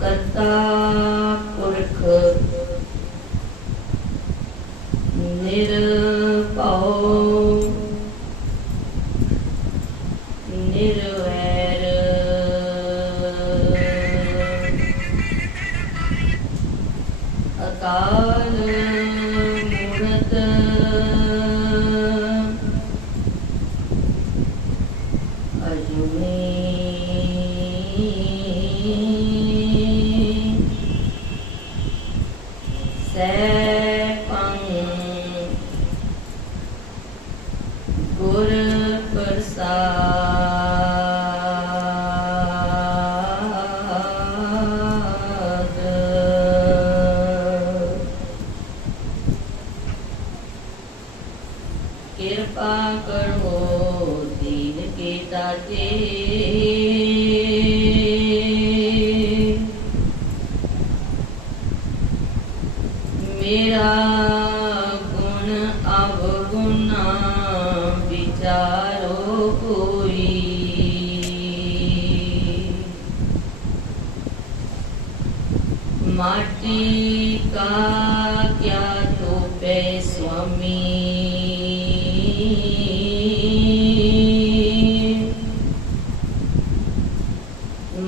करता पुरख निरभौ निर्वैर अकाल मूरत अजूनी सैपं गुर प्रसाद कृपा करो दीन के दाते मेरा गुण अवगुणा विचारो कोई माटी का क्या तो पे स्वामी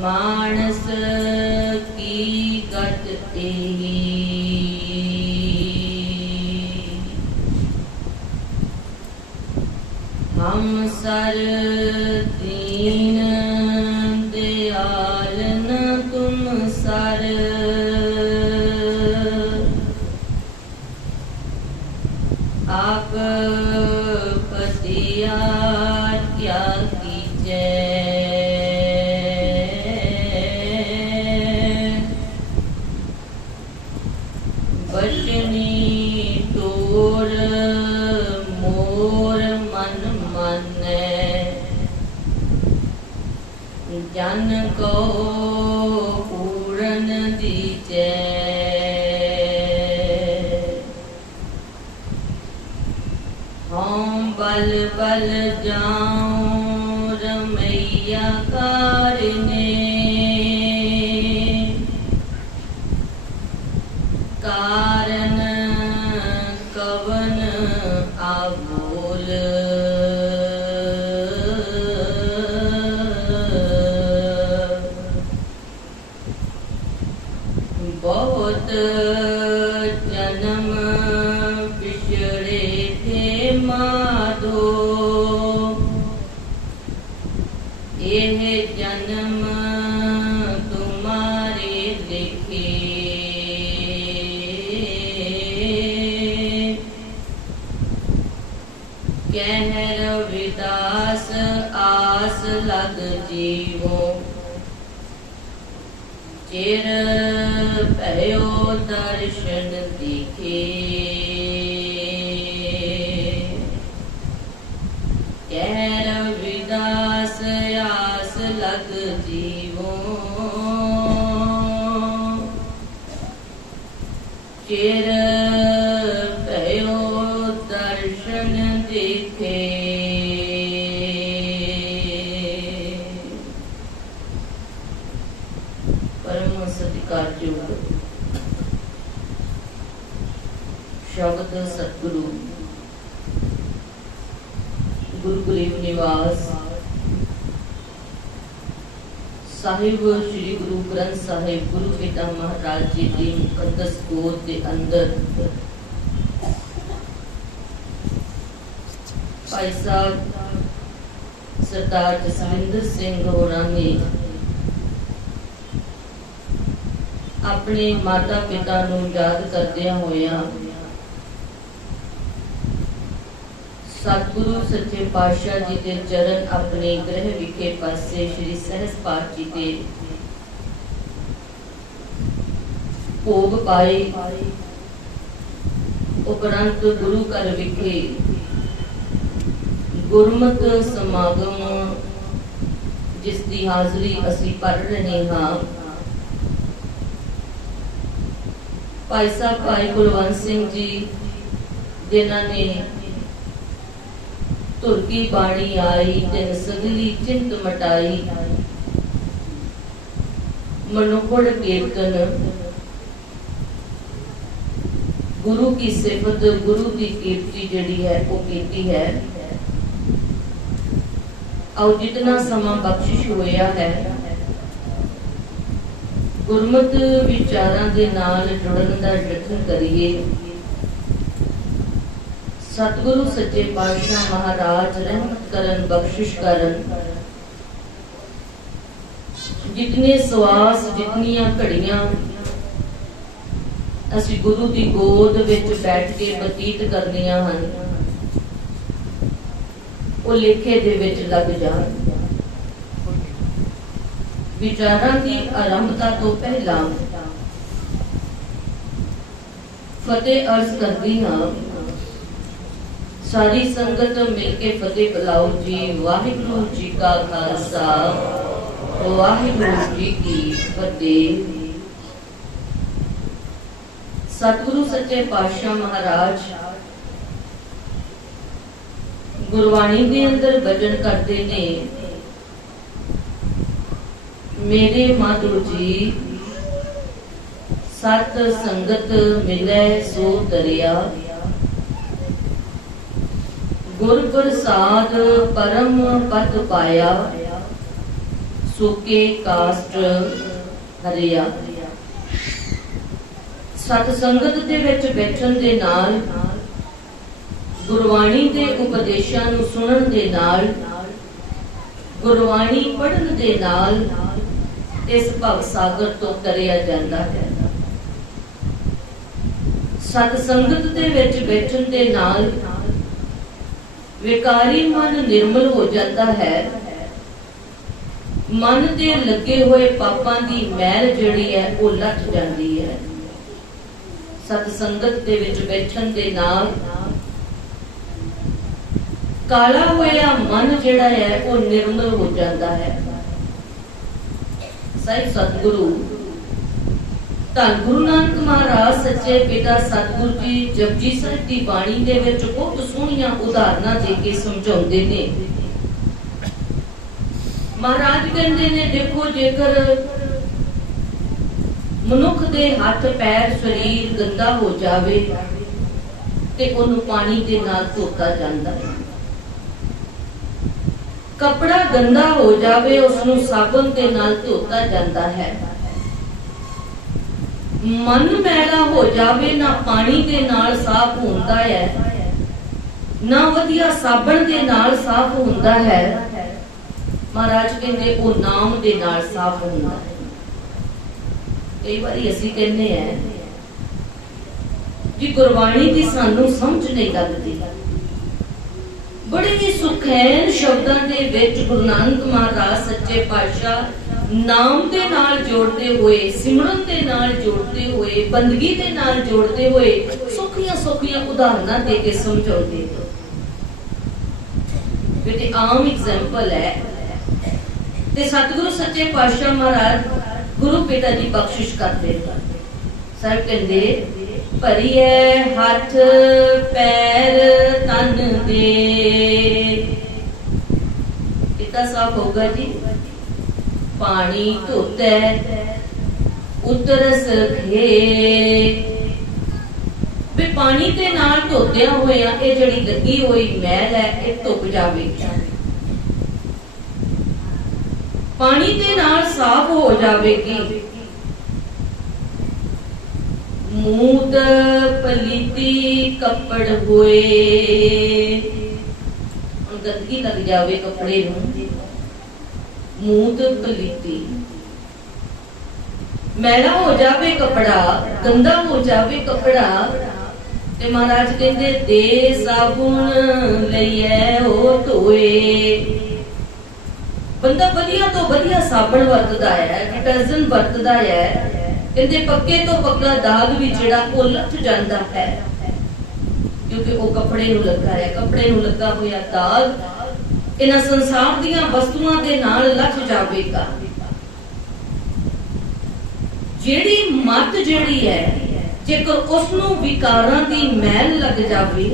मानस की गत तेही हम सर दीन दयाल न तुम सर आप पतिया क्या कीजे बचनी टोर मोर मन माने जन को पूरन दीजे हम बल बल जाऊं रमैया कारने कारण कवन आबोल बहुत जन्म पिछड़े थे माधो यह जन्म तुम्हारे लिखे कह रविदास आस लग जीवो चिर भयो दर्शन दिखे कह रविदास आस लग जीवो चिर भयो दर्शन दिखे परम सत्कारयोग शब्द सतगुरु गुरुकुलीव निवास साहिब श्री गुरु ग्रंथ साहिब गुरु पिता महाराज जी की मुकद्दस गोद के अंदर भाई साहब सरदार जसविंदर सिंह होरां ने अपने माता पिता नूं याद करदियां होइयां सतगुरु सच्चे पातशाह जी के चरण अपने गृह विखे पासे श्री सहज पाठ जी के भोग पाए उपरंत गुरु घर विखे गुरमत समागम जिसकी हाजरी असी पढ़ रहे हाँ भाई साहब भाई कुलवंत सिंह जी जिन्होंने ਧੁਰ ਕੀ ਬਾਣੀ ਆਈ ਤਿਨ ਸਗਲੀ ਚਿੰਤ ਮਟਾਈ। मनोहर कीर्तन गुरु की सिफत गुरु की कीर्ति जिहड़ी है वो कीती है। और जितना समा बख्शिश होया है गुरमत विचारां दे नाल जुड़न दा यतन करिए। सतगुरु सच्चे पातशाह महाराज रहमत करन बख्शिश करन। जितने सवास जितनियां घड़ियां असी गुरु की गोद विच बैठ के बतीत करनियां हन वो लेखे दे विच लग जाण। विचारां की आरंभता तो पहला फतेह अर्ज करदी हां। सारी संगत मिलके फतेह बुलाओ जी। वाहिगुरू जी का खालसा वाहिगुरू जी की फतेह। सतगुरु सच्चे पातशाह महाराज गुरबाणी के अंदर भजन करते ने। मेरे माधुर जी सत संगत मिले सो दरिया। गुर प्रसाद परम पद पाया सुके कास्ट हरिया। सत संगत दे विच बैठण दे नाल गुरबाणी दे उपदेशां नूं सुणन दे नाल गुरबाणी पढ़न दे नाल इस भव सागर तो तरिया जांदा है। सत संगत दे विच बैठण दे नाल विकारी मन निर्मल हो जाता है। मन ते लगे हुए पापां दी मैल जिहड़ी है वो लथ जांदी है। सत संगत दे विच बैठण दे नाल काला होया मन जिहड़ा है वो निर्मल हो जाता है। साहिब सतगुरु धन गुरु नानक महाराज सच्चे पिता सतगुरु जी जपजी साहिब दी बाणी दे विच बहुत सोहणियां उदाहरणां दे के समझाउंदे ने। महाराज कहते ने देखो जेकर मनुख दे हाथ पैर शरीर गंदा हो जावे ते ओनू पानी दे नाल धोता जांदा है। कपड़ा गंदा हो जावे उसनू साबन दे नाल धोता जांदा है। मन मैला हो जावे ना पानी दे नाल साफ होंदा है ना वधिया साबन दे नाल साफ होंदा है। महाराज कहते वो नाम दे नाल साफ होंदा है। कई बारी असी कहने हैं जी गुरबाणी की सानू समझ नहीं लगती। बड़े ही सुखैन शब्दां दे विच गुरु नानक महाराज सच्चे पातशाह नाम दे नाल जोड़ते हुए सिमरन दे नाल जोड़ते हुए बंदगी दे नाल जोड़ते हुए सुखियां सुखियां उदाहरणां दे के समझाउंदे। बेटे आम एग्जाम्पल है ते सतगुरु सच्चे पातशाह महाराज गुरु पिता जी बख्शिश करते साहब कहते भरी है हाथ पैर तन दे। कितना साफ होगा जी। पानी धोता उतरस खे भी पानी के नाल धोतिया होया ये जड़ी लगी हुई मैल है ये धुप जावेगी। पानी के नाल साफ हो जावेगी। मूत पलीती कपड़ होए गंदगी लग जावे कपड़े नूं। मूत पलीती मैला हो जावे कपड़ा गंदा हो जावे कपड़ा ते महाराज कहंदे दे साबुन लईए ओ धोए। बंदा वधिया तो वधिया साबण वरतदा है डिटर्जेंट वरतदा है कहते पक्के तो पक्का दाग भी जिहड़ा वो लथ जांदा है क्योंकि वो कपड़े नूं लगा है। कपड़े नूं लगा होया दाग इन्हां संसार दीयां वस्तुआं दे नाल लथ जावेगा। जेड़ी मत जेड़ी है जेकर उसनूं विकारां दी मैल लग जावे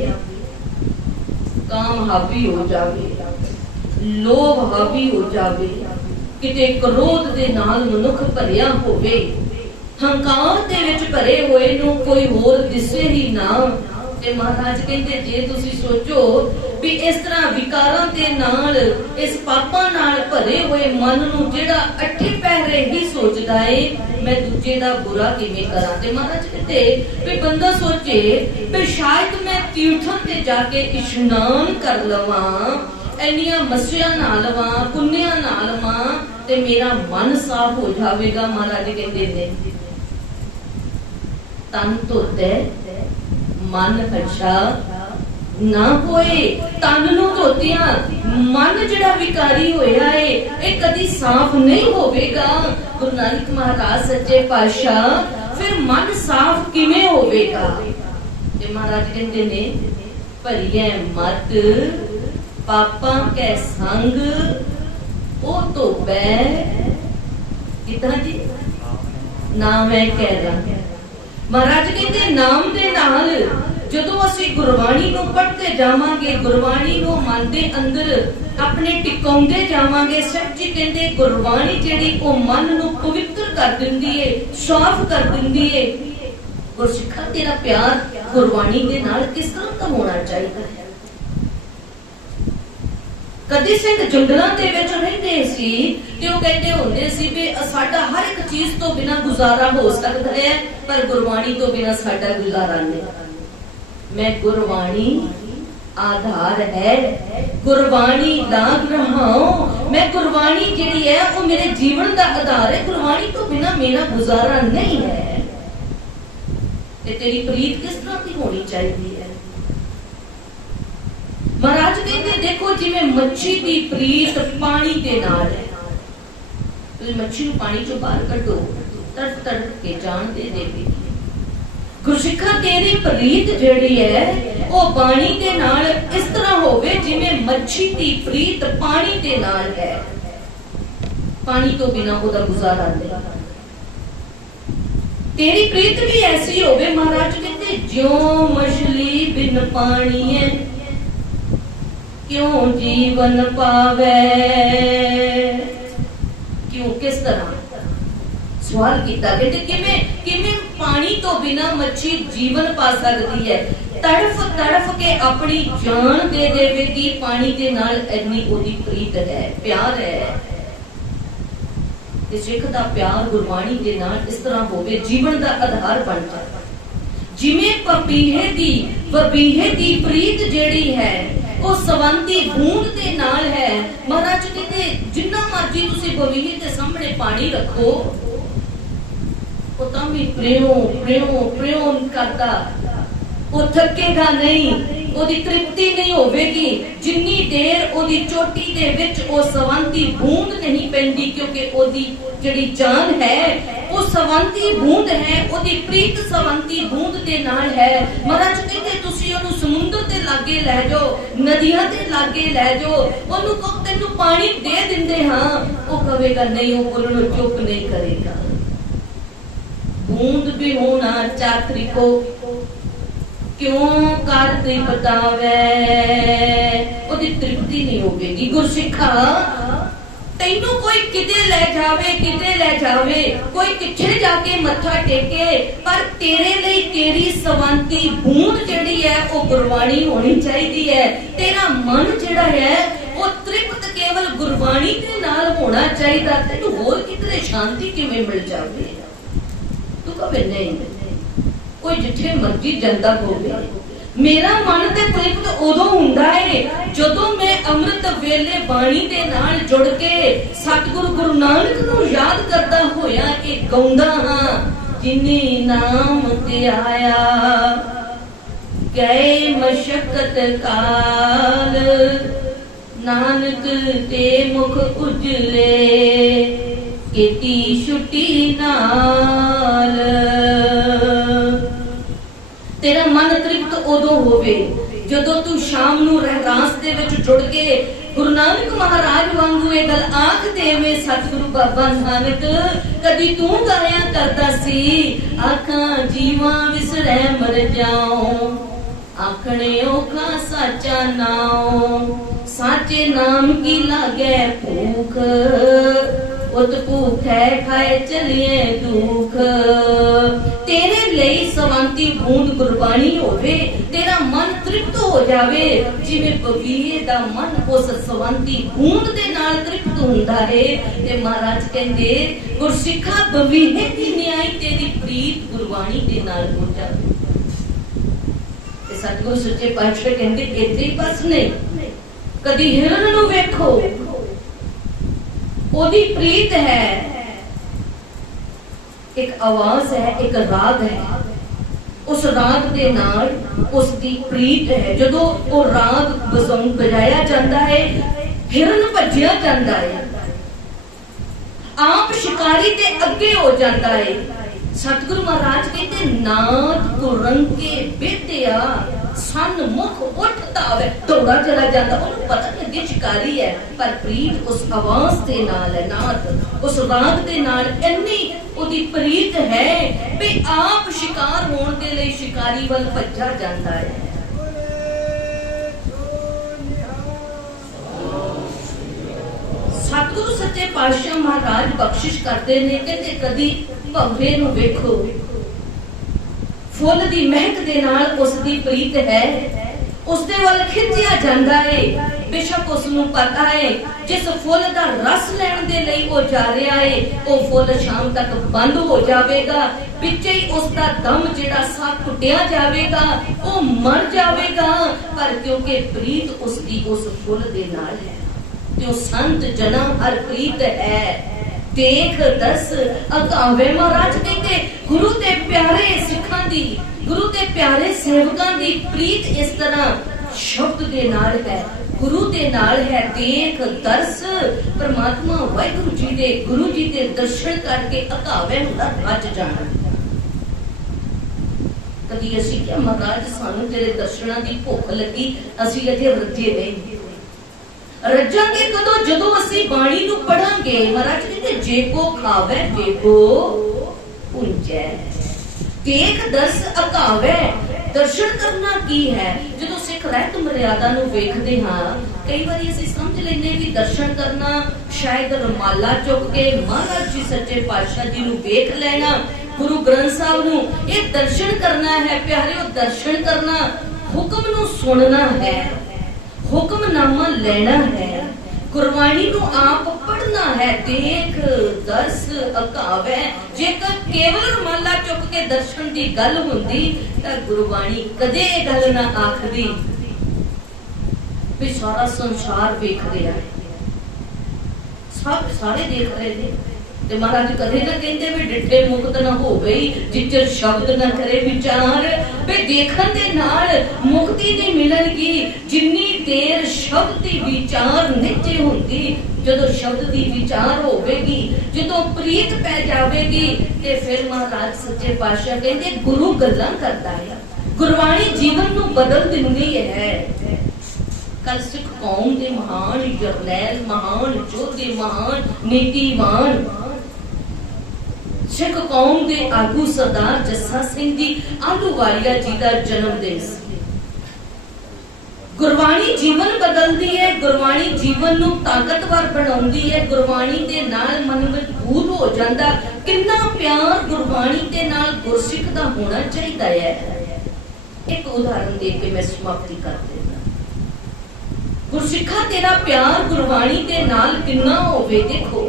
काम हावी हो जावे, लोभ हावी हो जावे, किते क्रोध दे नाल मनुख भरिया होवे, हंकार दे विच भरे होए नूं कोई होर दिसे ही ना। ते महाराज कहंदे जे तुसी सोचो भी इस तरह विकारां दे नाल इस पापां नाल भरे होए मन नूं जेड़ा अठे पहरे ही सोचदा है मैं दूजे दा बुरा किवें करां। ते महाराज कहंदे भी बंदा सोचे भी शायद मैं तीर्थां ते जाके इशनान कर लवां, एनियां मस्सियां ना लवां, पुण्यां ना लवां ते मेरा मन साफ हो जावेगा। महाराज कहंदे ने तन धोते मन अच्छा ना होए, तन नूं धोतियां मन जिहड़ा विकारी होया है ये कदी साफ नहीं होवेगा। गुरु नानक महाराज सच्चे पातशाह फिर मन साफ किवें होवेगा? ते महाराज कहंदे ने भरिए मत पापां कै संग ओ धोपै कितना जी नाम है कह रहा। महाराज कहते नाम दे नाल जदों असीं गुरबाणी नूं पढ़ते जावांगे, गुरबाणी नूं मन दे अंदर अपने टिकाउंदे जावांगे, सच्ची कहंदे गुरबाणी जिहड़ी ओ मन नूं पवित्र कर दिंदी है, साफ कर दिंदी है। गुरसिखा तेरा प्यार गुरबाणी दे नाल किस तरह का होना चाहिए है? कदी सिंह जंगलां दे विच रहिंदे सी ते ओह कहंदे हुंदे सी भी साडा हर एक चीज तो बिना गुजारा हो सकदा है पर गुरबाणी तो बिना साडा गुजारा नहीं। मैं गुरबाणी आधार है, गुरबाणी लाग रहा हूं, मैं गुरबाणी जिहड़ी है वो मेरे जीवन का आधार है, गुरबाणी तो बिना मेरा गुजारा नहीं है। ते तेरी प्रीत किस तरह की होनी चाहिए है? महाराज कहते देखो जिवें मच्छी की प्रीत पानी दे नाल है, तुसीं मच्छी नूं पानी चों बाहर कढो तड़फ तड़फ के जान दे देगी। गुरसिखा तेरी प्रीत जिहड़ी है वो पानी दे नाल इस तरह होवे जिवें मच्छी की प्रीत पानी दे नाल है, पानी तो बिना ओदा गुजारा नहीं। तेरी प्रीत भी ऐसी होवे महाराज कहते ज्यों मछली बिन पानी है क्यों जीवन पावे। क्यों किस तरह सवाल किया कहते किवें किवें पानी तो बिना मच्छी जीवन पा सकती है, तड़फ तड़फ के अपनी जान दे देवेगी, पानी के नाल इतनी ओदी प्रीत है, प्यार है। सिख दा प्यार गुरबाणी दे नाल इस तरह होवे जीवन दा आधार बन जाए। जिवें पपीहे दी प्रीत जेड़ी है वो सवंती बूंद दे नाल है। महाराज कहते जिन्ना मर्जी तुसी पपीहे दे सामने पानी रखो वो तां प्रेम प्रेम प्रेम करता, वो थकेगा नहीं, ओदी तृप्ति नहीं होवेगी जिन्नी देर ओदी चोटी दे विच ओ सवंती बूंद नहीं पैंदी, क्योंकि ओदी जिहड़ी जान है वो सवंती बूंद है, ओदी प्रीत सवंती बूंद दे नाल है। महाराज कहते तुसी ओनू समुंदर दे लागे लै जाओ, नदियां दे लागे लै जाओ, ओनू कहो तैनू पानी दे दिंदे हां, वो कहेगा नहीं, वो बोलणों चुप नहीं करेगा। बूंद भी होना चाकरी को क्यों करते बतावे, ओदी तृप्ति नहीं होगी। गुरसिखा तैनू कोई किते ले जावे कोई किथे जाके मत्था टेके, पर तेरे लिए तेरी सवंती बूंद जिहड़ी है वो गुरबाणी होनी चाहिए है। तेरा मन जिहड़ा है वो तृप्त केवल गुरबाणी दे नाल होना चाहिए। तैनू होर किधरे शांति किवें मिल जावे? तू कहे नहीं कोई जिथे मर्जी जांदा होवे, मेरा मन ते तृप्त उदों हुंदा है जदों मैं अमृत वेले बाणी दे नाल जुड़ के सतगुरु गुरु नानक नूं याद करदा होया कि गाउंदा हां जिने नाम ते आया गए मशक्कत काल, नानक ते मुख उजले केती छुट्टी नाल। तेरा मन तृप्त उदों होवे जदों तू शाम नूं रहरास दे विच जुड़ के गुरु नानक महाराज वांगू ये गल आख देवे सतगुरु बाबा नानक कदी तू गाया करदा सी आखां जीवां विसरै मर जाऊं आखने ओखा साचा नाम, साचे नाम की लागे भूख, उत भूखे खाए चलिए दुख। तेरे ਲਈ ਸਵੰਤੀ ਬੂੰਦ ਗੁਰਬਾਣੀ ਹੋਵੇ, तेरा मन तृप्त हो जावे, जिवें बगीए दा मन उस सवंती बूंद दे नाल तृप्त हुंदा है। ते महाराज कहंदे गुरसिखा बवीहे दी न्याय तेरी प्रीत गुरबाणी दे नाल हो जावे। ते सतगुरु सच्चे पातशाह कहंदे इत्थे ही बस नहीं, कदी हिरन नूं वेखो, ओदी प्रीत है, एक आवाज है, एक राग है, उस राग दे नाल उसदी प्रीत है। जदों वो राग बजाया जाता है, हिरन भज्जिया जाता है, आप शिकारी ते अगे हो जाता है। सतगुरु महाराज कहते नाद कुरंके बेदिया सन्मुख उठता है, दौड़ा चला जाता, उन्हें पता नहीं अगे शिकारी है, पर प्रीत उस आवाज दे नाल है, नाद उस राग दे नाल इन्नी उदी प्रीत है भी आप शिकार होने के लिए शिकारी वाल भज्जा जाता है। सतगुरु सच्चे पातशाह महाराज बख्शिश करते ने, कहते कदी भंवे नूं वेखो, फुल दी महक दे नाल उसदी प्रीत है, उसदे वाल खिंचिया जांदा है। बेशक उसनूं पता है जिस फुल दा रस लैण दे लई वो जा रहा है, वो फुल शाम तक बंद हो जाएगा, पिछे ही उसका दम जिहड़ा सा टुटिया जाएगा, वो मर जाएगा, पर क्योंकि प्रीत उसकी उस फुल दे नाल है, त्यो संत जना हर प्रीत है। देख दस अकावे महाराज कहते गुरु दे प्यारे सिखां दी, गुरु दे प्यारे सेवकां दी प्रीत इस तरह शब्द दे नाल है, गुरु दे नाल है। देख दर्श परमात्मा वाहिगुरु जी दे, गुरु जी दे दर्शन करके अकावे हुंदा रज जाना। कदी असीं क्या महाराज सानू तेरे दर्शनां दी भुख लगी, असीं अजे रजे नहीं। रजांगे कदों जदों असीं बाणी नूं पढ़ांगे। महाराज कहते जेको खावे जेको पुंजै, देख दर्श अकावे। दर्शन करना की है? जदों सिख रहत मर्यादा नूं वेखदे हां, कई बारी असीं समझ लैंदे भी दर्शन करना शायद रुमाला चुक के महाराज जी सच्चे पातशाह जी नूं वेख लेना, गुरु ग्रंथ साहब नूं ये दर्शन करना है। प्यारे दर्शन करना हुक्म नूं सुनना है, हुक्मनामा लेना है, गुरबाणी नूं आप पढ़ना है। देख दस अकावे, जेकर केवल रुमाला चुक के दर्शन की गल हुंदी तां गुरबाणी कदे गल ना आखदी भी सारा संसार वेख रहा है, सब सारे देख रहे थे। ते महाराज कदे ना कहते भी डिठे मुक्त ना हो गई जिचर शब्द ना करे विचार। वे देखण दे नाल मुक्ति नहीं मिलणगी, जिन्नी देर शब्द दी विचार निचे हुंदी, जदों शब्द दी विचार होवेगी, जदों प्रीत पै जावेगी, ते फिर महाराज सच्चे पातशाह कहंदे गुरु गल्लां करदा है, गुरबाणी जीवन नूं बदल दिंदी है। कल सिख कौम दे महान जरनैल, महान योद्धे, महान नीतिवान सिख कौम दे आगू सरदार जस्सा सिंह जी आलूवालिया जी का जन्मदिन सी। गुरबाणी जीवन बदलती है, गुरबाणी जीवन नूं ताकतवर बनाउंदी है, गुरबाणी दे नाल मन मजबूत हो जांदा। कितना प्यार गुरबाणी दे नाल गुरसिख दा होना चाहिदा है। एक उदाहरण दे के मैं समाप्ति कर देना। गुरसिखा तेरा प्यार गुरबाणी दे नाल कितना होवे। देखो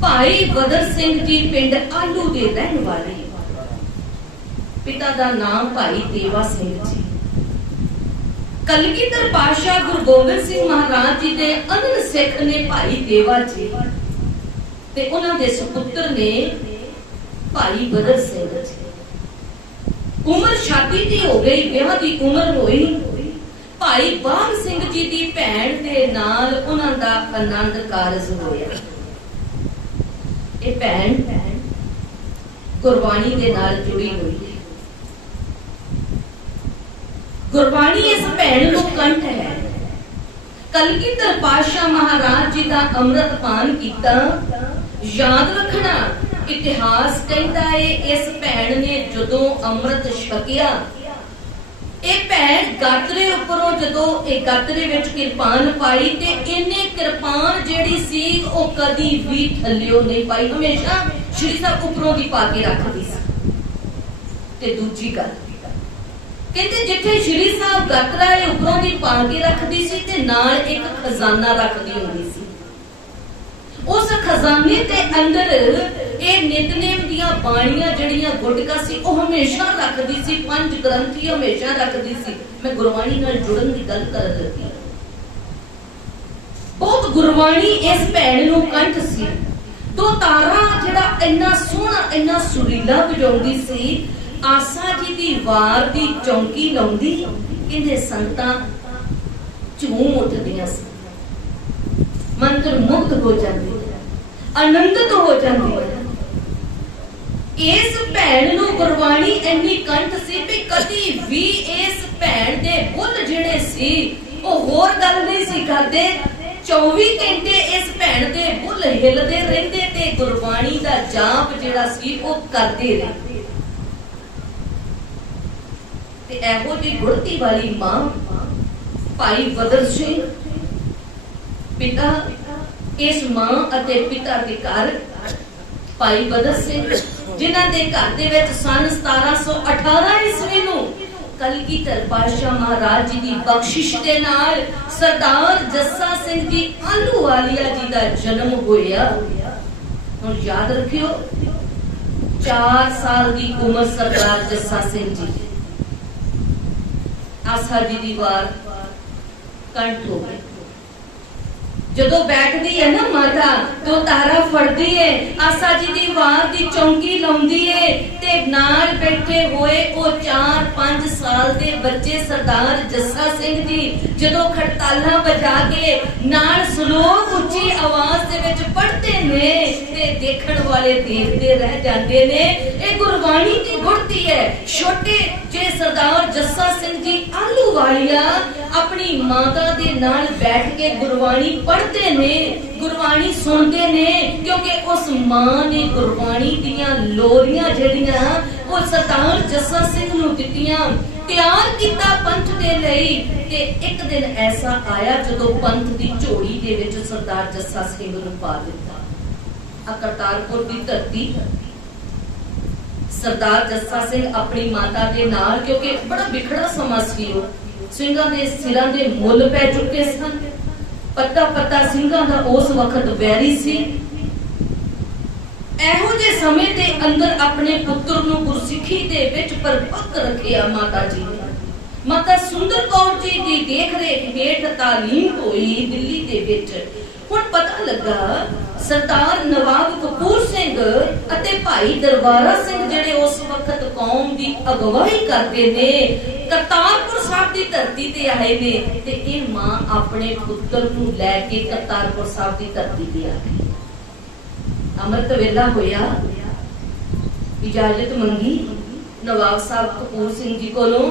भाई बदर सिंह जी पिंड आलू दे रहन वाले, पिता दा नाम भाई देवा सिंह जी। कलगीधर पातशाह गुरु गोबिंद सिंह महाराज जी दे अनन सिख ने भाई देवा जी, ते उन्हां दे सुपुत्र ने भाई बदर सिंह जी। उम्र शादी दी हो गई, ब्याह दी उम्र होई। भाई बाग सिंह जी दी भैन दे नाल उन्हां दा आनंद कारज होया। ये भैन गुरबाणी दे नाल जुड़ी हुई है। गुरबाणी इस भैन नूं कंठ है। कलगीधर पातशाह महाराज जी दा अमृत पान कीता। याद रखना इतिहास कहता है इस भैन ने जदों अमृत छकिया ਇਹ ਭੈਣ ਗਾਤਰੇ ਉੱਪਰੋਂ ਜਦੋਂ ਇਹ ਗਾਤਰੇ ਵਿੱਚ ਕਿਰਪਾਨ ਪਾਈ ਤੇ ਇਹਨੇ ਕਿਰਪਾਨ ਜਿਹੜੀ ਸੀ ਉਹ ਕਦੀ ਵੀ ਥੱਲਿਓ ਨਹੀਂ ਪਾਈ, ਹਮੇਸ਼ਾ ਸ਼੍ਰੀ ਸਾਹਿਬ ਉੱਪਰੋਂ ਦੀ ਪਾ ਕੇ ਰੱਖਦੀ ਸੀ। ਤੇ ਦੂਜੀ ਗੱਲ ਕਹਿੰਦੇ ਜਿੱਥੇ ਸ਼੍ਰੀ ਸਾਹਿਬ ਗਾਤਰਾ ਇਹ ਉੱਪਰੋਂ ਦੀ ਪਾ ਕੇ ਰੱਖਦੀ ਸੀ ਤੇ ਨਾਲ ਇੱਕ ਖਜ਼ਾਨਾ ਰੱਖਦੀ ਹੁੰਦੀ ਸੀ। ਉਸ ਖਜ਼ਾਨੇ ਦੇ ਅੰਦਰ ਇਹ ਨਿਤਨੇਮ ਦੀਆਂ ਬਾਣੀਆਂ ਜਿਹੜੀਆਂ ਗੁਟਕਾ ਸੀ ਉਹ ਹਮੇਸ਼ਾ ਰੱਖਦੀ ਸੀ, ਪੰਜ ਗ੍ਰੰਥੀ ਹਮੇਸ਼ਾ ਰੱਖਦੀ ਸੀ। ਮੈਂ ਗੁਰਬਾਣੀ ਨਾਲ ਜੁੜਨ ਦੀ ਗੱਲ ਕਰਨ ਲੱਗੀ। ਬਹੁਤ ਗੁਰਬਾਣੀ ਇਸ ਭੈਣ ਨੂੰ ਕੰਠ ਸੀ। ਦੋ ਤਾਰਾ ਜਿਹੜਾ ਇੰਨਾ ਸੋਹਣਾ ਇੰਨਾ ਸੁਰੀਲਾ ਵਜਾਉਂਦੀ ਸੀ। ਆਸਾ ਜੀ ਦੀ ਵਾਰ ਦੀ ਚੌਂਕੀ ਲਾਉਂਦੀ, ਕਹਿੰਦੇ ਸੰਗਤਾਂ ਝੂਮ ਉੱਠਦੀਆਂ ਸੀ, ਮੰਤਰ ਮੁਗਧ ਹੋ ਜਾਂਦੀ, ਆਨੰਦਿਤ ਹੋ ਜਾਂਦੀ। ਇਸ ਭੈਣ ਨੂੰ ਗੁਰਬਾਣੀ ਇੰਨੀ ਕੰਠ ਸੀ ਵੀ ਕਦੀ ਵੀ ਇਸ ਭੈਣ ਦੇ ਬੁੱਲ ਜਿਹੜੇ ਸੀ ਉਹ ਹੋਰ ਗੱਲ ਨਹੀਂ ਸੀ ਕਰਦੇ। 24 ਘੰਟੇ ਇਸ ਭੈਣ ਦੇ ਬੁੱਲ ਹਿੱਲਦੇ ਰਹਿੰਦੇ ਤੇ ਗੁਰਬਾਣੀ ਦਾ ਜਾਪ ਜਿਹੜਾ ਸੀ ਉਹ ਕਰਦੇ ਰਹਿੰਦੇ। ਤੇ ਇਹੋ ਜਿਹੀ ਗੁਰਤੀ ਵਾਲੀ ਮਾਂ ਭਾਈ ਬਦਰ ਸਿੰਘ ਪਿਤਾ, ਇਸ ਮਾਂ ਅਤੇ ਪਿਤਾ ਦੇ ਘਰ ਭਾਈ ਬਦਰ ਸਿੰਘ ਜਿਨ੍ਹਾਂ ਦੇ ਘਰ ਦੇ ਵਿੱਚ ਸਨ 1718 ਈਸਵੀ ਨੂੰ ਕਲਗੀਧਰ ਪਾਤਸ਼ਾਹ ਮਹਾਰਾਜ ਜੀ ਦੀ ਬਖਸ਼ਿਸ਼ ਦੇ ਨਾਲ ਸਰਦਾਰ ਜੱਸਾ ਸਿੰਘ ਜੀ ਆਹਲੂਵਾਲੀਆ ਜੀ ਦਾ ਜਨਮ ਹੋਇਆ। ਹੁਣ ਯਾਦ ਰੱਖਿਓ 4 ਸਾਲ ਦੀ ਉਮਰ ਸਰਦਾਰ ਜੱਸਾ ਸਿੰਘ ਜੀ ਆਸਾ ਜੀ ਦੀ ਵਾਰ ਕੰਠ ਹੋ ਗਈ। ਜਦੋਂ ਬੈਠਦੀ ਹੈ ਨਾ ਮਾਤਾ ਤੇ ਉਹ ਤਾਰਾ ਫੜਦੀ ਹੈ, ਆਸਾ ਜੀ ਦੀ ਵਾਰ ਦੀ ਚੌਂਕੀ ਲਾਉਂਦੀ ਹੈ ਤੇ ਨਾਲ ਬੈਠੇ ਹੋਏ ਉਹ 4-5 ਸਾਲ ਦੇ ਬੱਚੇ ਸਰਦਾਰ ਜੱਸਾ ਸਿੰਘ ਜੀ ਜਦੋਂ ਖੜਤਾਲਾਂ ਵਜਾ ਕੇ ਨਾਲ ਸ਼ਲੋਕ ਉੱਚੀ ਆਵਾਜ਼ ਦੇ ਵਿੱਚ ਪੜ੍ਹਦੇ ਨੇ ਤੇ ਦੇਖਣ ਵਾਲੇ ਦੇਖਦੇ ਰਹਿ ਜਾਂਦੇ ਨੇ। ਇਹ ਗੁਰਬਾਣੀ ਦੀ ਗੁੜਤੀ ਹੈ। ਛੋਟੇ ਜੇ ਸਰਦਾਰ ਜੱਸਾ ਸਿੰਘ ਜੀ ਆਹਲੂਵਾਲੀਆ ਆਪਣੀ ਮਾਤਾ ਦੇ ਨਾਲ ਬੈਠ ਕੇ ਗੁਰਬਾਣੀ ਪੜ੍ਹਦੇ ਨੇ, ਗੁਰਬਾਣੀ ਸੁਣਦੇ ਨੇ, ਕਿਉਂਕਿ ਉਸ ਮਾਂ ਨੇ ਗੁਰਬਾਣੀ ਦੀਆਂ ਲੋਰੀਆਂ ਜਿਹੜੀਆਂ ਉਹ ਸਰਦਾਰ ਜੱਸਾ ਸਿੰਘ ਨੂੰ ਦਿੱਤੀਆਂ, ਤਿਆਰ ਕੀਤਾ ਪੰਥ ਦੇ ਲਈ। ਤੇ ਇੱਕ ਦਿਨ ਐਸਾ ਆਇਆ ਜਦੋਂ ਪੰਥ ਦੀ ਝੋਲੀ ਦੇ ਵਿੱਚ ਸਰਦਾਰ ਜੱਸਾ ਸਿੰਘ ਨੂੰ ਪਾ ਦਿੱਤਾ। ਆ ਕਰਤਾਰਪੁਰ ਦੀ ਧਰਤੀ, ਸਰਦਾਰ ਜੱਸਾ ਸਿੰਘ ਆਪਣੀ ਮਾਤਾ ਦੇ ਨਾਲ, ਕਿਉਂਕਿ ਬੜਾ ਵਿਖੜਾ ਸਮਾਂ ਸੀ, ਉਹ ਸਿੰਘਾਂ ਦੇ ਸਿਰਾਂ ਦੇ ਮੁੱਲ ਪੈ ਚੁੱਕੇ ਸਨ। ਪਤਾ ਸਿੰਘਾਂ ਦਾ ਉਸ ਵਕਤ ਵੈਰੀ ਸੀ। ਇਹੋ ਜਿਹੇ ਸਮੇਂ ਦੇ ਅੰਦਰ ਆਪਣੇ ਪੁੱਤਰ ਨੂੰ ਗੁਰਸਿੱਖੀ ਦੇ ਵਿੱਚ ਪਰਪੱਕ ਰੱਖਿਆ ਮਾਤਾ ਜੀ ਨੇ। ਮਾਤਾ ਸੁੰਦਰ ਕੌਰ ਜੀ ਦੀ ਦੇਖ ਰੇਖ ਹੇਠ ਤਾਲੀਮ ਹੋਈ ਦਿੱਲੀ ਦੇ ਵਿੱਚ। ਹੁਣ ਪਤਾ ਲੱਗਾ ਸਰਦਾਰ ਨਵਾਬ ਕਪੂਰ ਸਿੰਘ ਅਤੇ ਭਾਈ ਦਰਬਾਰਾ ਸਿੰਘ ਜਿਹੜੇ ਉਸ ਵਕਤ ਕੌਮ ਦੀ ਅਗਵਾਈ ਕਰਦੇ ਨੇ, ਕਰਤਾਰਪੁਰ ਸਾਹਿਬ ਦੀ ਧਰਤੀ ਤੇ ਆਏ ਨੇ ਤੇ ਇਹ ਮਾਂ ਆਪਣੇ ਪੁੱਤਰ ਨੂੰ ਲੈ ਕੇ ਕਰਤਾਰਪੁਰ ਸਾਹਿਬ ਦੀ ਧਰਤੀ ਤੇ ਆ ਗਈ। ਅੰਮ੍ਰਿਤ ਵੇਲਾ ਹੋਇਆ, ਇਜਾਜ਼ਤ ਮੰਗੀ ਨਵਾਬ ਸਾਹਿਬ ਕਪੂਰ ਸਿੰਘ ਜੀ ਕੋਲੋਂ,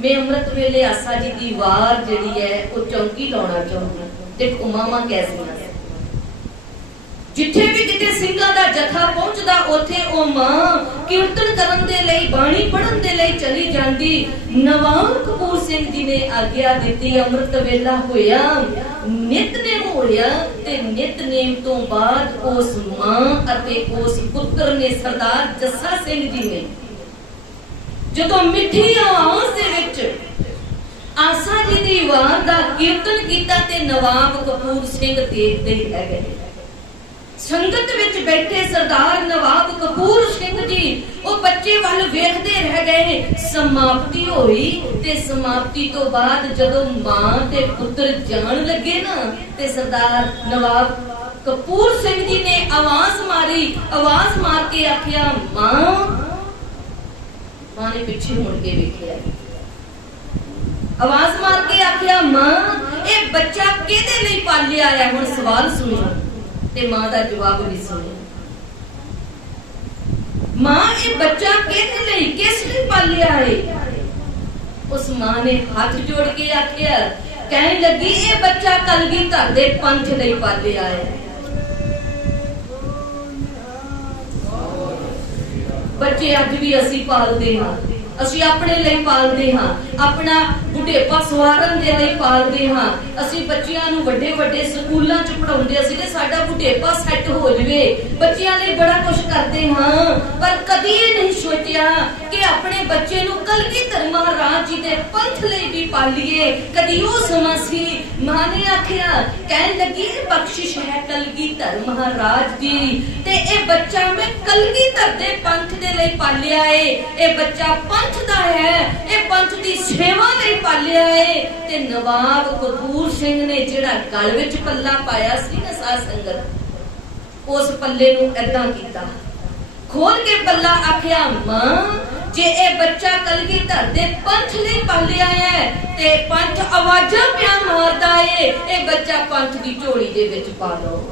ਮੈਂ ਅੰਮ੍ਰਿਤ ਵੇਲੇ ਆਸਾ ਜੀ ਦੀ ਵਾਰ ਜਿਹੜੀ ਹੈ ਉਹ ਚੌਂਕੀ ਲਾਉਣਾ ਚਾਹੁੰਦੀ। ਤੇ ਉਮਾਮਾ ਕੈਸੀਆਂ ਜਿੱਥੇ ਵੀ ਕਿਤੇ ਸਿੰਘਾਂ ਦਾ ਜਥਾ ਪਹੁੰਚਦਾ ਉੱਥੇ ਉਹ ਮਾਂ ਕੀਰਤਨ ਕਰਨ ਦੇ ਲਈ, ਬਾਣੀ ਪੜ੍ਹਨ ਦੇ ਲਈ ਚਲੀ ਜਾਂਦੀ। ਨਵਾਬ ਕਪੂਰ ਸਿੰਘ ਜੀ ਨੇ ਆਗਿਆ ਦਿੱਤੀ, ਅੰਮ੍ਰਿਤ ਵੇਲਾ ਹੋਇਆ, ਨਿਤਨੇਮ ਹੋਇਆ ਤੇ ਨਿਤਨੇਮ ਤੋਂ ਬਾਅਦ ਉਸ ਮਾਂ ਅਤੇ ਉਸ ਪੁੱਤਰ ਨੇ ਸਰਦਾਰ ਜੱਸਾ ਸਿੰਘ ਜੀ ਨੇ ਜਦੋਂ ਮਿੱਠੀ ਆਵਾਜ਼ ਦੇ ਵਿੱਚ ਆਸਾ ਜੀ ਦੀ ਵਾਰ ਦਾ ਕੀਰਤਨ ਕੀਤਾ ਤੇ ਨਵਾਬ ਕਪੂਰ ਸਿੰਘ ਦੇਖਦੇ ਹੀ ਰਹਿ ਗਏ। ਸੰਗਤ ਵਿੱਚ ਬੈਠੇ ਸਰਦਾਰ ਨਵਾਬ ਕਪੂਰ ਸਿੰਘ ਜੀ ਉਹ ਬੱਚੇ ਵੱਲ ਵੇਖਦੇ ਰਹਿ ਗਏ। ਸਮਾਪਤੀ ਹੋਈ ਤੇ ਸਮਾਪਤੀ ਤੋਂ ਬਾਅਦ ਜਦੋਂ ਮਾਂ ਤੇ ਪੁੱਤਰ ਜਾਣ ਲੱਗੇ ਨਾ ਤੇ ਸਰਦਾਰ ਨਵਾਬ ਕਪੂਰ ਸਿੰਘ ਜੀ ਨੇ ਆਵਾਜ਼ ਮਾਰ ਕੇ ਆਖਿਆ, ਮਾਂ ਨੇ ਪਿੱਛੇ ਮੁੜ ਕੇ ਵੇਖਿਆ, ਆਵਾਜ਼ ਮਾਰ ਕੇ ਆਖਿਆ, ਮਾਂ ਇਹ ਬੱਚਾ ਕਿਹਦੇ ਲਈ ਪਾਲਿਆ ਆਇਆ? ਹੁਣ ਸਵਾਲ ਸੁਣੋ ਤੇ ਮਾਂ ਦਾ ਜਵਾਬ ਵੀ ਸੁਣੋ। ਮਾਂ ਇਹ ਬੱਚਾ ਕਿਹਦੇ ਲਈ, ਕਿਸ ਲਈ ਪਾਲਿਆ ਹੈ? ਉਸ ਮਾਂ ਨੇ ਹੱਥ ਜੋੜ ਕੇ ਆਖਿਆ, ਕਹਿਣ ਲੱਗੀ ਇਹ ਬੱਚਾ ਕਲਗੀਧਰ ਦੇ ਪੰਥ ਲਈ ਪਾਲਿਆ ਹੈ। ਬੱਚੇ ਅੱਜ ਵੀ ਅਸੀਂ ਪਾਲਦੇ ਹਾਂ, ਅਸੀਂ ਆਪਣੇ ਲਈ ਪਾਲਦੇ ਹਾਂ, ਆਪਣਾ ਬੁਢੇਪਾ ਸਵਾਰਨ ਦੇ ਲਈ ਪਾਲਦੇ ਹਾਂ। ਅਸੀਂ ਬੱਚਿਆਂ ਨੂੰ ਵੱਡੇ ਵੱਡੇ ਸਕੂਲਾਂ 'ਚ ਪੜਾਉਂਦੇ ਅਸੀਂ ਕਿ ਸਾਡਾ ਬੁਢੇਪਾ ਸੈੱਟ ਹੋ ਜਾਵੇ, ਬੱਚਿਆਂ ਲਈ ਬੜਾ ਕੁਝ ਕਰਦੇ ਹਾਂ। ਪਰ ਕਦੀ ਇਹ ਨਹੀਂ ਸੋਚਿਆ ਕਿ ਆਪਣੇ ਬੱਚੇ ਨੂੰ ਕਲਗੀਧਰ ਮਹਾਰਾਜ ਜੀ ਦੇ ਪੰਥ ਲਈ ਵੀ ਪਾਲੀਏ। ਕਦੀ ਉਹ ਸਮਾਂ ਸੀ ਮਾਂ ਨੇ ਆਖਿਆ, ਕਹਿਣ ਲੱਗੀ ਬਖਸ਼ਿਸ਼ ਹੈ ਕਲਗੀਧਰ ਮਹਾਰਾਜ ਦੀ, ਤੇ ਇਹ ਬੱਚਾ ਮੈਂ ਕਲਗੀਧਰ ਦੇ ਪੰਥ ਦੇ ਲਈ ਪਾਲਿਆ ਏ। ਇਹ ਬੱਚਾ ਪੰਥ ਦਾ ਹੈ, ਇਹ ਪੰਥ ਦੀ ਸੇਵਾ ਲਈ ਪਾਲਿਆ ਏ। ਤੇ ਨਵਾਬ ਕਪੂਰ ਸਿੰਘ ਨੇ ਜਿਹੜਾ ਗਲ ਵਿੱਚ ਪੱਲਾ ਪਾਇਆ ਸੀ ਨਾ ਸਾਧ ਸੰਗਤ, ਉਸ ਪੱਲੇ ਨੂੰ ਏਦਾਂ ਕੀਤਾ, ਖੋਲ ਕੇ ਪੱਲਾ, ਆਖਿਆ ਮਾਂ ਜੇ ਇਹ ਬੱਚਾ ਕਲਗੀਧਰ ਦੇ ਪੰਥ ਲਈ ਪਾਲਿਆ ਹੈ ਤੇ ਪੰਥ ਆਵਾਜ਼ਾਂ ਪਿਆ ਮਾਰਦਾ ਏ, ਇਹ ਬੱਚਾ ਪੰਥ ਦੀ ਝੋਲੀ ਦੇ ਵਿੱਚ ਪਾ ਲਓ।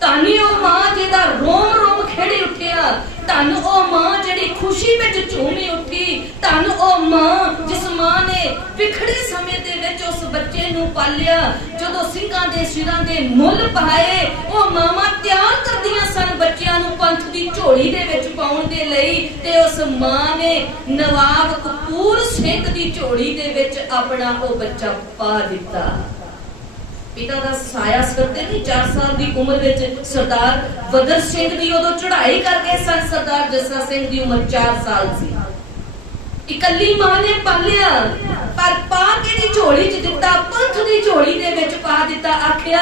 ਧੰਨ ਉਹ ਮਾਂ ਜਿਹਦਾ ਰੋਮ ਰੋਮ ਖੇੜੀ ਉੱਠਿਆ, ਧੰਨ ਉਹ ਮਾਂ ਜਿਹੜੀ ਖੁਸ਼ੀ ਵਿੱਚ ਝੂਮੀ ਉੱਠੀ, ਧੰਨ ਉਹ ਮਾਂ ਜਿਸ ਮਾਂ ਨੇ ਵਿਖੜੇ ਸਮੇਂ ਦੇ ਵਿੱਚ ਉਸ ਬੱਚੇ ਨੂੰ ਪਾਲਿਆ। ਜਦੋਂ ਸਿੰਘਾਂ ਦੇ ਸਿਰਾਂ ਦੇ ਮੁੱਲ ਪਾਏ, ਉਹ ਮਾਵਾਂ ਤਿਆਰ ਕਰਦੀਆਂ ਸਨ ਬੱਚਿਆਂ ਨੂੰ ਪੰਥ ਦੀ ਝੋਲੀ ਦੇ ਵਿੱਚ ਪਾਉਣ ਦੇ ਲਈ, ਤੇ ਉਸ ਮਾਂ ਨੇ ਨਵਾਬ ਕਪੂਰ ਸਿੰਘ ਦੀ ਝੋਲੀ ਦੇ ਵਿੱਚ ਆਪਣਾ ਉਹ ਬੱਚਾ ਪਾ ਦਿੱਤਾ। ਪਿਤਾ ਦਾ ਸਾਇਆ ਸਿਰਤੇ ਨਹੀਂ, 4 ਸਾਲ ਦੀ ਉਮਰ ਵਿੱਚ ਸਰਦਾਰ ਬਦਰ ਸਿੰਘ ਦੀ ਉਦੋਂ ਚੜ੍ਹਾਈ ਕਰਕੇ ਸਨ, ਸਰਦਾਰ ਜੱਸਾ ਸਿੰਘ ਦੀ ਉਮਰ 4 ਸਾਲ ਸੀ। ਇਕੱਲੀ ਮਾਂ ਨੇ ਪਾਲਿਆ, ਪਰ ਪਾ ਕੇ ਦੀ ਝੋਲੀ 'ਚ ਦਿੱਤਾ, ਪੰਥ ਦੀ ਝੋਲੀ ਦੇ ਵਿੱਚ ਪਾ ਦਿੱਤਾ। ਆਖਿਆ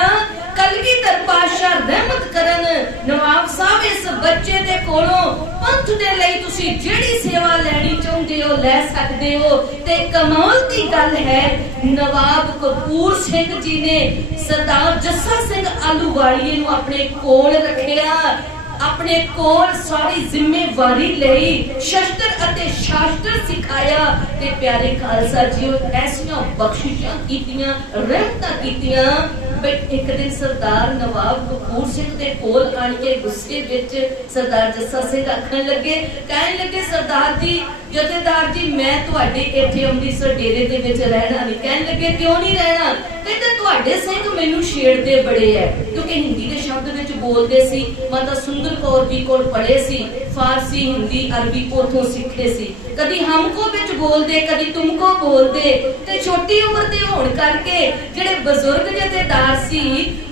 ਕਲਗੀਧਰ ਪਾਤਸ਼ਾਹ ਰਹਿਮਤ ਕਰਨ, ਨਵਾਬ ਸਾਹਿਬ ਇਸ ਬੱਚੇ ਦੇ ਕੋਲੋਂ ਪੰਥ ਦੇ ਲਈ ਤੁਸੀਂ ਜਿਹੜੀ ਸੇਵਾ ਲੈਣੀ ਚਾਹੁੰਦੇ ਹੋ ਲੈ ਸਕਦੇ ਹੋ। ਤੇ ਕਮਾਲ ਦੀ ਗੱਲ ਹੈ, ਨਵਾਬ ਕਪੂਰ ਸਿੰਘ ਜੀ ਨੇ ਸਰਦਾਰ ਜੱਸਾ ਸਿੰਘ ਆਲੂਵਾਲੀਏ ਨੂੰ ਆਪਣੇ ਕੋਲ ਰੱਖਿਆ, ਆਪਣੇ ਕੋਲ ਸਾਰੀ ਜ਼ਿੰਮੇਵਾਰੀ ਲਈ, ਸ਼ਸਤਰ ਅਤੇ ਸ਼ਾਸਤਰ ਸਿਖਾਇਆ। ਤੇ ਪਿਆਰੇ ਖਾਲਸਾ ਜੀਓ, ਐਸੀਆਂ ਬਖਸ਼ਿਸ਼ਾਂ ਕੀਤੀਆਂ, ਰਹਿਮਤਾਂ ਕੀਤੀਆਂ। ਇੱਕ ਦਿਨ ਸਰਦਾਰ ਨਵਾਬ ਕਪੂਰ ਸਿੰਘ ਦੇ ਕੋਲ ਆਣ ਕੇ ਗੁੱਸੇ ਵਿੱਚ ਸਰਦਾਰ ਜੱਸਾ ਸਿੰਘ ਆਖਣ ਲੱਗੇ, ਕਹਿਣ ਲੱਗੇ ਸਰਦਾਰ ਜੀ, ਜਥੇਦਾਰ ਜੀ, ਮੈਂ ਤੁਹਾਡੇ ਇੱਥੇ ਅੰਮ੍ਰਿਤਸਰ ਡੇਰੇ ਦੇ ਵਿੱਚ ਰਹਿਣਾ ਨਹੀਂ। ਕਹਿਣ ਲੱਗੇ ਕਿਉਂ ਨਹੀਂ ਰਹਿਣਾ? ਕਹਿੰਦੇ ਤੁਹਾਡੇ ਸਿੰਘ ਮੈਨੂੰ ਛੇੜਦੇ ਬੜੇ ਐ, ਕਿਉਂਕਿ ਹਿੰਦੀ ਦੇ ਸ਼ਬਦ ਵਿੱਚ ਬੋਲਦੇ ਸੀ। ਮਾਤਾ ਸੁੰਦਰ ਕੌਰ ਜੀ ਕੋਲ ਪੜ੍ਹੇ ਸੀ, ਫਾਰਸੀ ਹਿੰਦੀ ਅਰਬੀ ਉਥੋਂ ਸਿੱਖੇ ਸੀ। ਕਦੀ ਹਮਕੋ ਵਿੱਚ ਬੋਲਦੇ, ਕਦੀ ਤੁਮਕੋ ਬੋਲਦੇ, ਤੇ ਛੋਟੀ ਉਮਰ ਦੇ ਹੋਣ ਕਰਕੇ ਜਿਹੜੇ ਬਜ਼ੁਰਗ ਜਥੇਦਾਰ ਸੀ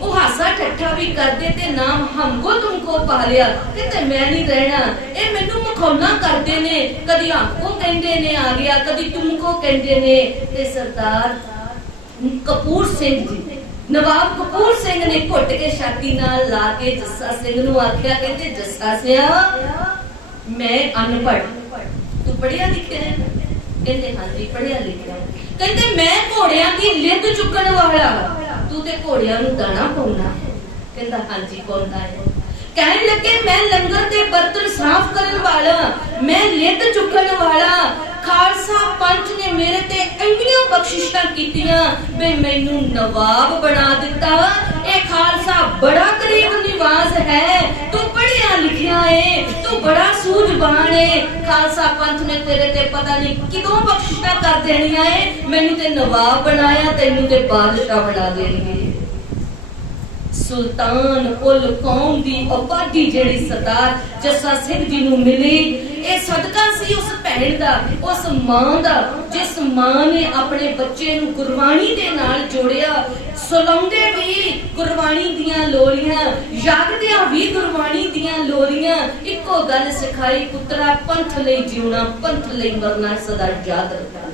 ਉਹ ਹਾਸਾ ਠੱਠਾ ਵੀ ਕਰਦੇ ਤੇ ਨਾਮ ਹਮਕੋ ਤੁਮਕੋ ਪਾ ਲਿਆ। ਕਹਿੰਦੇ ਮੈਂ ਨਹੀਂ ਰਹਿਣਾ, ਇਹ ਮੈਨੂੰ ਮਖੌਲਾਂ ਕਰਦੇ ਨੇ, ਕਦੀ ਹਮਕੋ ਕਹਿੰਦੇ ਨੇ ਆ ਗਿਆ, ਕਦੀ ਤੁਮਕੋ ਕਹਿੰਦੇ ਨੇ। ਤੇ ਸਰਦਾਰ ਕਪੂਰ ਸਿੰਘ ਜੀ, ਨਵਾਬ ਕਪੂਰ ਸਿੰਘ ਨੇ ਘੁੱਟ ਕੇ ਛਾਤੀ ਨਾਲ ਲਾ ਕੇ ਜੱਸਾ ਸਿੰਘ ਨੂੰ ਆਖਿਆ, ਕਹਿੰਦੇ ਜੱਸਾ ਸਿਆ ਮੈਂ ਅਨਪੜ੍ਹ, ਤੂੰ ਪੜ੍ਹਿਆ ਲਿਖਿਆ ਹੈ? ਕਹਿੰਦੇ ਹਾਂਜੀ ਪੜ੍ਹਿਆ ਲਿਖਿਆ। ਕਹਿੰਦੇ ਮੈਂ ਘੋੜਿਆਂ ਦੀ ਲਿੱਦ ਚੁੱਕਣ ਵਾਲਾ, ਤੂੰ ਤੇ ਘੋੜਿਆਂ ਨੂੰ ਦਾਣਾ ਪਾਉਣਾ? ਕਹਿੰਦਾ ਹਾਂਜੀ ਪਾਉਂਦਾ ਹੈ। ਕਹਿਣ ਲੱਗੇ ਮੈਂ ਲੰਗਰ ਦੇ ਬਰਤਨ ਸਾਫ਼ ਕਰਨ ਵਾਲਾ, ਮੈਂ ਲਿੱਦ ਚੁੱਕਣ ਵਾਲਾ। ਖਾਲਸਾ ਪੰਥ ਨੇ ਮੇਰੇ ਤੇ ਇੰਨੀਆਂ ਬਖਸ਼ਿਸ਼ਾਂ ਕੀਤੀਆਂ ਵੀ ਮੈਨੂੰ ਨਵਾਬ ਬਣਾ ਦਿੱਤਾ। ਇਹ ਖਾਲਸਾ ਬੜਾ ਗਰੀਬ ਨਿਵਾਜ਼ ਹੈ, ਤੂੰ ਪੜ੍ਹਿਆ ਲਿਖਿਆ ਏ, ਤੂੰ ਬੜਾ ਸੂਝਵਾਨ ਏ। ਖਾਲਸਾ ਪੰਥ ਨੇ ਤੇਰੇ ਤੇ ਪਤਾ ਨਹੀਂ ਕਿਦੋਂ ਬਖਸ਼ਿਸ਼ਾਂ ਕਰ ਦੇਣੀਆਂ ਏ, ਮੈਨੂੰ ਤੇ ਨਵਾਬ ਬਣਾਇਆ, ਤੈਨੂੰ ਤੇ ਬਾਦਸ਼ਾਹ ਬਣਾ ਦੇਣਗੇ। ਸੁਲਤਾਨ ਉਲ ਕੌਮ ਦੀ ਉਪਾਧੀ ਜਿਹੜੀ ਸਰਦਾਰ ਜੱਸਾ ਸਿੰਘ ਜੀ ਨੂੰ ਮਿਲੀ, ਇਹ ਸਦਕਾ ਸੀ ਉਸ ਭੈਣ ਦਾ, ਉਸ ਮਾਂ ਦਾ, ਜਿਸ ਮਾਂ ਨੇ ਆਪਣੇ ਬੱਚੇ ਨੂੰ ਗੁਰਬਾਣੀ ਦੇ ਨਾਲ ਜੋੜਿਆ। ਸੁਲਾਉਂਦੇ ਵੀ ਗੁਰਬਾਣੀ ਦੀਆਂ ਲੋਰੀਆਂ, ਜਾਗਦਿਆਂ ਵੀ ਗੁਰਬਾਣੀ ਦੀਆਂ ਲੋਰੀਆਂ। ਇੱਕੋ ਗੱਲ ਸਿਖਾਈ, ਪੁੱਤਰਾ ਪੰਥ ਲਈ ਜਿਉਣਾ, ਪੰਥ ਲਈ ਮਰਨਾ ਸਦਾ ਯਾਦ ਰੱਖਣਾ।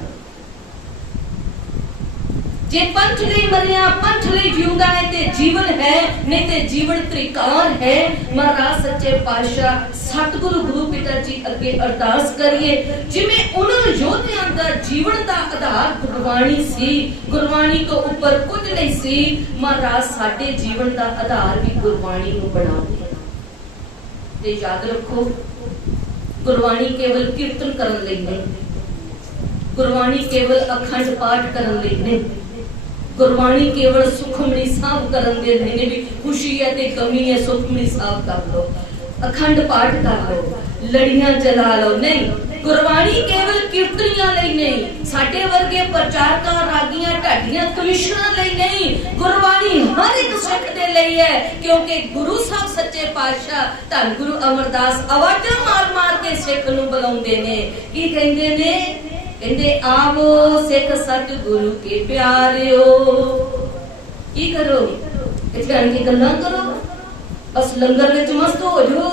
ਜੇ ਪੰਥ ਲਈ ਮਰਿਆ, ਪੰਥ ਲਈ ਜਿਉਂਦਾ ਹੈ ਤੇ ਜੀਵਨ ਹੈ, ਨਹੀਂ ਤੇ ਜੀਵਨ ਤ੍ਰਿਕਾਰ ਹੈ। ਮਹਾਰਾਜ ਸੱਚੇ ਪਾਤਸ਼ਾਹ ਸਤਿਗੁਰੂ ਗੁਰੂ ਪਿਤਾ ਜੀ ਅੱਗੇ ਅਰਦਾਸ ਕਰੀਏ, ਜਿਵੇਂ ਉਹਨਾਂ ਯੋਧਿਆਂ ਦਾ ਜੀਵਨ ਦਾ ਆਧਾਰ ਗੁਰਬਾਣੀ ਸੀ, ਗੁਰਬਾਣੀ ਤੋਂ ਉੱਪਰ ਕੁਝ ਨਹੀਂ ਸੀ। ਮਹਾਰਾਜ ਸਾਡੇ ਜੀਵਨ ਦਾ ਆਧਾਰ ਵੀ ਗੁਰਬਾਣੀ ਨੂੰ ਬਣਾਉਂਦੇ। ਤੇ ਯਾਦ ਰੱਖੋ, ਗੁਰਬਾਣੀ ਕੇਵਲ ਕੀਰਤਨ ਕਰਨ ਲਈ ਨਹੀਂ, ਗੁਰਬਾਣੀ ਕੇਵਲ ਅਖੰਡ ਪਾਠ ਕਰਨ ਲਈ ਨਹੀਂ, ਗੁਰਬਾਣੀ ਕੇਵਲ ਸੁਖਮਨੀ ਸਾਹਿਬ ਕਰਨ ਦੇ ਲਈ ਨਹੀਂ। ਵੀ ਖੁਸ਼ੀ ਹੈ ਤੇ ਗਮੀ ਹੈ, ਸੁਖਮਨੀ ਸਾਹਿਬ ਕਰ ਲਓ, ਅਖੰਡ ਪਾਠ ਕਰ ਲਓ, ਲੜੀਆਂ ਜਲਾ ਲਓ, ਨਹੀਂ। ਗੁਰਬਾਣੀ ਕੇਵਲ ਕੀਰਤਨੀਆਂ ਲਈ ਨਹੀਂ, ਸਾਡੇ ਵਰਗੇ ਪ੍ਰਚਾਰਕਾਂ, ਰਾਗੀਆਂ, ਢਾਡੀਆਂ, ਕਮਿਸ਼ਨਾਂ ਲਈ ਨਹੀਂ। ਗੁਰਬਾਣੀ हर एक सिख दे लई है, क्योंकि गुरु साहब सच्चे पातशाह धन गुरु अमरदास आवाज़ां मार मार के सिख नूं बुलाउंदे ने। की कहंदे ने? कहंदे आवो सिख सतगुरु के प्यारिओ। की करो? इत्थे आण के गल्लां करो, बस लंगर विच मस्त हो जाओ।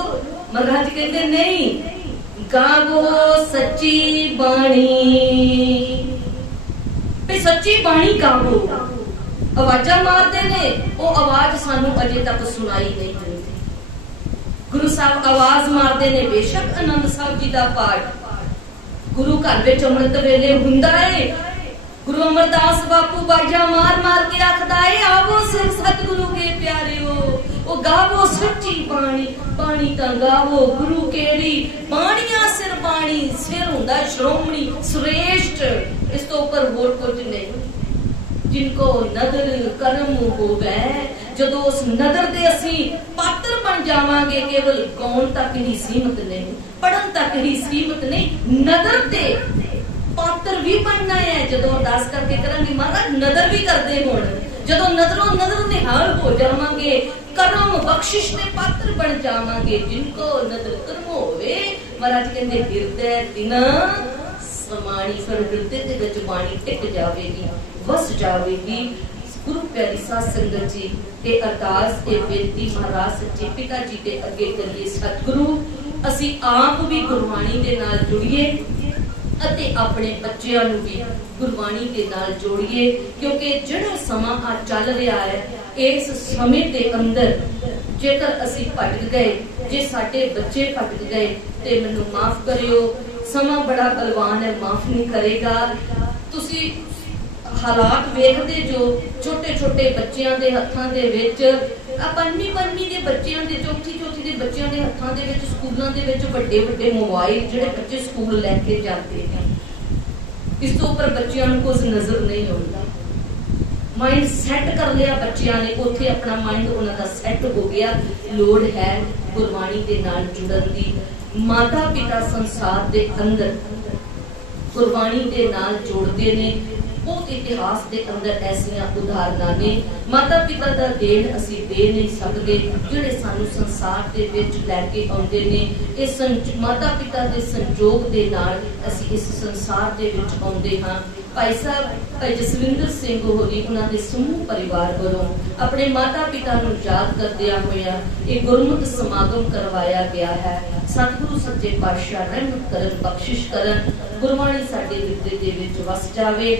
महाराज कहंदे नहीं, गावो सच्ची बाणी, पे सच्ची बाणी गावो। आवाज़ां मारदे ने, वो आवाज़ सानू अजे तक सुनाई नहीं दिंदी। गुरु साहब आवाज़ मारदे ने, बेशक आनंद साहब जी दा पाठ गुरु घर विच अमृत वेले हुंदा है। गुरु अमरदास बापू बाजा मार मार के आखदा है, आवो सिख सतगुरु के प्यारिओ, ओ गावो सच्ची बाणी। बाणी तां गावो गुरु केड़ी, बाणियां सिर बाणी, सिर हुंदा श्रोमणी श्रेष्ठ, इस तो ऊपर होर कुछ नहीं। जिनको नदर करम होवे, जदों उस नदर दे असीं पात्र बन जावांगे, केवल गाउण तक ही सीमित नहीं, पढ़न तक ही सीमित नहीं, नदर दे पात्र भी बनना है। जदों अरदास करके करांगे महाराज नदर भी करदे होण, जदों नदरों नदर निहाल हो जावांगे, करम बख्शिश दे पात्र बन जावांगे। जिनको नदर करम होवे, महाराज कहंदे हिरदे तिना समाणी, फिर हिरदे दे विच बाणी टिक जावेगी, वस जावेगी। गुरु प्यारी साध संगत जी, ये अरदास ये बेनती महाराज सच्चे पिता जी दे अगे करिए। सतगुरु ਅਸੀਂ ਆਪ ਵੀ ਗੁਰਬਾਣੀ ਦੇ ਨਾਲ ਜੁੜੀਏ ਅਤੇ ਆਪਣੇ ਬੱਚਿਆਂ ਨੂੰ ਵੀ ਗੁਰਬਾਣੀ ਦੇ ਨਾਲ ਜੋੜੀਏ, ਕਿਉਂਕਿ ਜਿਹੜਾ ਸਮਾਂ ਆ ਚੱਲ ਰਿਹਾ ਹੈ, ਇਸ ਸਮੇਂ ਦੇ ਅੰਦਰ ਜੇਕਰ ਅਸੀਂ ਭਟਕ ਗਏ, ਜੇ ਸਾਡੇ ਬੱਚੇ ਭਟਕ ਗਏ ਤੇ ਮੈਨੂੰ ਮਾਫ ਕਰਿਓ, ਸਮਾਂ ਬੜਾ ਬਲਵਾਨ ਹੈ, ਮਾਫ ਨਹੀਂ ਕਰੇਗਾ। ਤੁਸੀਂ ਹਾਲਾਤ ਵੇਖਦੇ ਜੋ ਛੋਟੇ ਛੋਟੇ ਬੱਚਿਆਂ ਦੇ ਹੱਥਾਂ ਦੇ ਵਿੱਚ, ਪੰਜਵੀਂ ਦੇ ਬੱਚਿਆਂ ਦੇ, ਚੌਥੀ ਦੇ ਬੱਚਿਆਂ ਦੇ ਹੱਥਾਂ ਦੇ ਵਿੱਚ, ਸਕੂਲਾਂ ਦੇ ਵਿੱਚ ਵੱਡੇ ਵੱਡੇ ਮੋਬਾਈਲ ਜਿਹੜੇ ਬੱਚੇ ਸਕੂਲ ਲੈ ਕੇ ਜਾਂਦੇ ਨੇ। ਇਸ ਤੋਂ ਉੱਪਰ ਬੱਚਿਆਂ ਨੂੰ ਕੁਝ ਨਜ਼ਰ ਨਹੀਂ ਆਉਂਦਾ। ਮਾਈਂਡ ਸੈੱਟ ਕਰ ਲਿਆ ਬੱਚਿਆਂ ਨੇ, ਉੱਥੇ ਆਪਣਾ ਮਾਈਂਡ ਉਹਨਾਂ ਦਾ ਸੈੱਟ ਹੋ ਗਿਆ। ਲੋੜ ਹੈ ਗੁਰਬਾਣੀ ਦੇ ਨਾਲ ਜੁੜਨ ਦੀ। ਮਾਤਾ ਪਿਤਾ ਸੰਸਾਰ ਦੇ ਅੰਦਰ ਗੁਰਬਾਣੀ ਦੇ ਨਾਲ ਜੋੜਦੇ ਨੇ। बहुत इतिहास के अंदर ऐसियां उदाहरणा ने। माता पिता का देन असी दे नहीं सकते, जिहड़े सानू संसार दे विच लैके आउंदे ने। इस माता पिता के संजोग दे नाल असी इस संसार दे विच आउंदे हां। भाई साहब भाई जसविंदर सिंह होरी उन्हां दे समूह परिवार वालों अपने माता पिता नूं याद करदिया होया एक गुरमुख समागम करवाया गया है। सतगुरु सच्चे पातशाह रहमत करन, बख्शिश करन, गुरबाणी साडे हिरदे दे विच वस जावे।